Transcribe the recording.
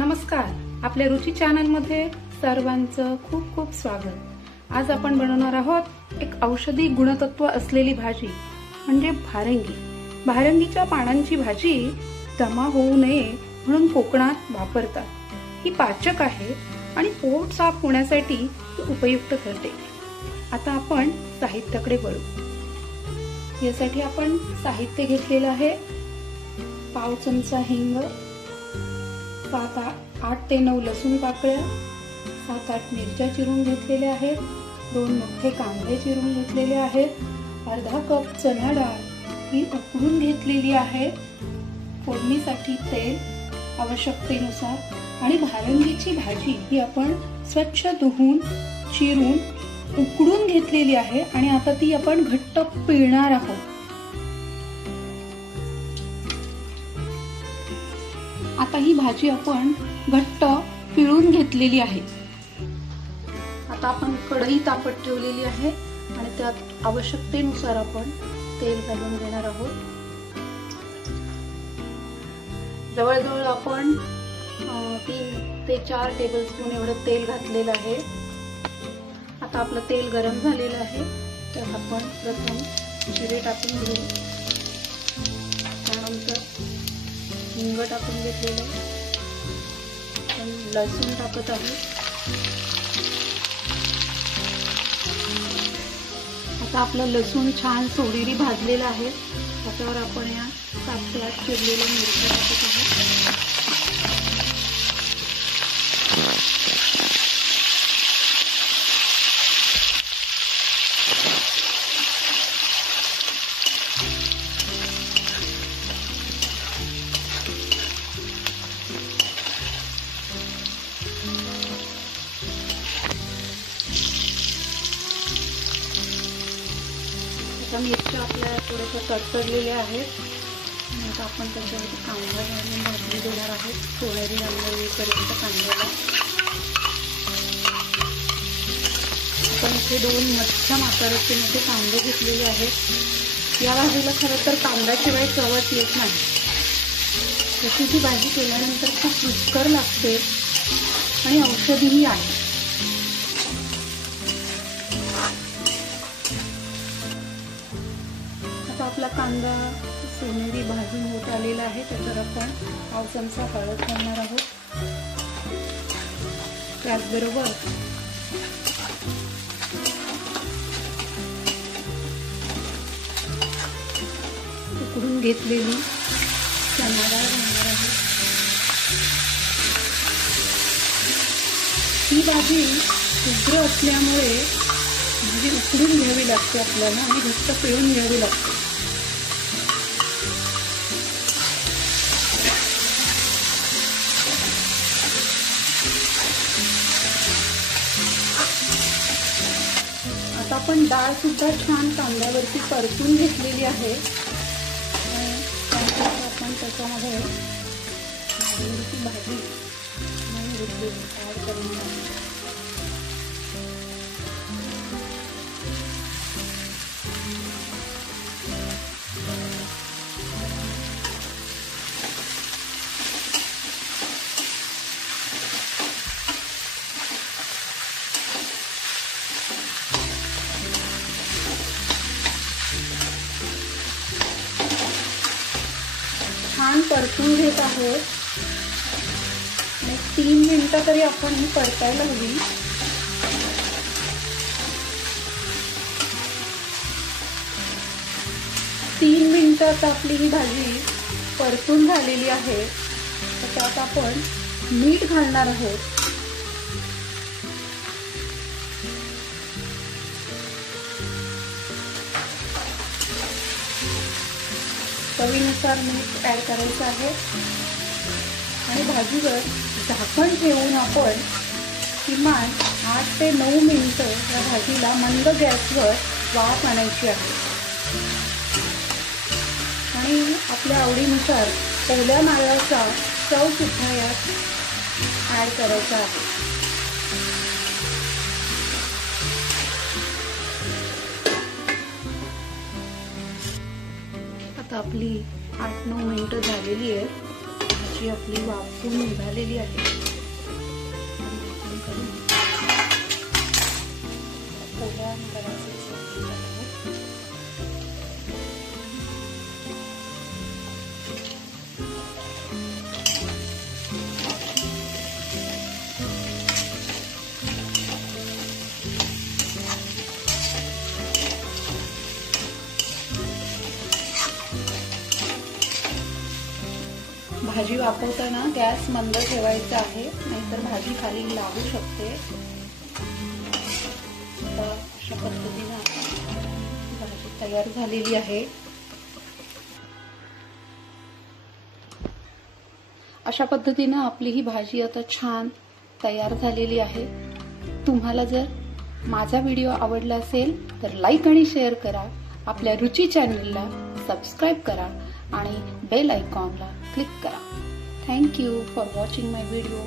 नमस्कार, आपल्या रुची चॅनल मध्ये सर्वांचं खूप खूप स्वागत। आज आपण बनवणार आहोत एक औषधी गुणतत्व असलेली भाजी म्हणजे भारंगी। भारंगीच्या पानांची भाजी दमा होऊ नये म्हणून कोकणात वापरतात। ही पाचक आहे आणि पोट साफ होण्यासाठी उपयुक्त ठरते। आता आपण साहित्याकडे वळू। यासाठी आपण साहित्य घेतलेलं आहे। पाव चमचा हिंग, 8 ते 9 लसूण पाकळ्या, 7-8 मिरच्या चिरून घेतलेल्या आहेत, 2 मोठे कांदे चिरून घेतलेले आहेत, अर्धा कप चणा डाळ ही उकडून घेतलेली आहे, फोडणीसाठी तेल आवश्यकतेनुसार आणि भारंगीची भाजी ही आपण स्वच्छ धुवून चिरून उकडून घेतलेली आहे आणि आता ती आपण घट्ट पिळणार आहोत। आता ही भाजी आपण घट्ट पिळून घेतलेली आहे। आता आपण कढई तापत ठेवलेली आहे आणि त्यात आवश्यकतेनुसार आपण तेल घालून घेणार आहोत। जवळजवळ आपण 3 ते 4 टेबलस्पून एवढं तेल घातलेलं आहे। आता आपलं तेल गरम झालेलं आहे, तर आपण प्रथम जिरे टाकून घेऊ, त्यानंतर हिंग टाकून घेतलेलं, लसूण टाकत आहे। आता आपलं लसूण छान सोनेरी भाजलेलं आहे, त्याच्यावर आपण या 7 ते 8 चिरलेल्या मिरच्या टाकत आहोत। मिरच्या आपल्या थोड्याशा तडतडलेल्या आहेत। आता आपण त्याच्यावरती कांदा घालून भाजून देणार आहोत, सोनेरी रंग येईपर्यंत कांद्याला। आपण इथे 2 मध्यम आकाराचे मोठे कांदे घेतलेले आहेत। या भाजीला खरं तर कांद्याशिवाय चवच येत नाही। तशी ही भाजी केल्यानंतर खूप रुचकर लागते आणि औषधीही आहे। आपला कांदा सोनेरी भाजून होत आलेला आहे, त्याच्यावर आपण पाव चमचा हळद घालणार आहोत। त्याचबरोबर उकडून घेतलेली चणा डाळ घालणार आहोत। ही भाजी उग्र असल्यामुळे भाजी उकडून घ्यावी लागते आपल्याला आणि घट्ट पिळून घ्यावी लागते। आता आपण डाळ सुद्धा छान कांद्यावरती परतून घेतलेली आहे। त्यानंतर आपण त्याच्यामध्ये भाजी ऍड करून घ्यायची। छान परतून घेत आहोत आणि 3 मिनिटं तरी आपण ही परतायला हवी। तीन मिनिटात आपली ही भाजी परतून झालेली आहे, तर त्यात आपण मीठ घालणार आहोत। चवीनुसार मीठ ऍड करायचं आहे आणि भाजीवर झाकण ठेवून आपण किमान 8 ते 9 मिनिटं या भाजीला मंद गॅसवर वाफ आणायची आहे आणि आपल्या आवडीनुसार ओल्या नारळाचा चव सुद्धा यात ऍड करायचा आहे। आता आपली 8-9 मिनिटं झालेली आहेत। भाजी आपली वाफून निघालेली आहे. भाजी वाफवताना गॅस मंद ठेवायचा आहे, नाहीतर भाजी खाली लागू शकते. अशा पद्धतीने भाजी तयार झालेली आहे. अशा पद्धतीने आपली ही भाजी आता छान तयार झालेली आहे. तुम्हाला जर माझा व्हिडिओ आवडला असेल तर लाईक आणि शेअर करा. आपल्या रुची चॅनलला सबस्क्राईब करा आणि बेल आयकॉनला क्लिक करा. Thank you for watching my video.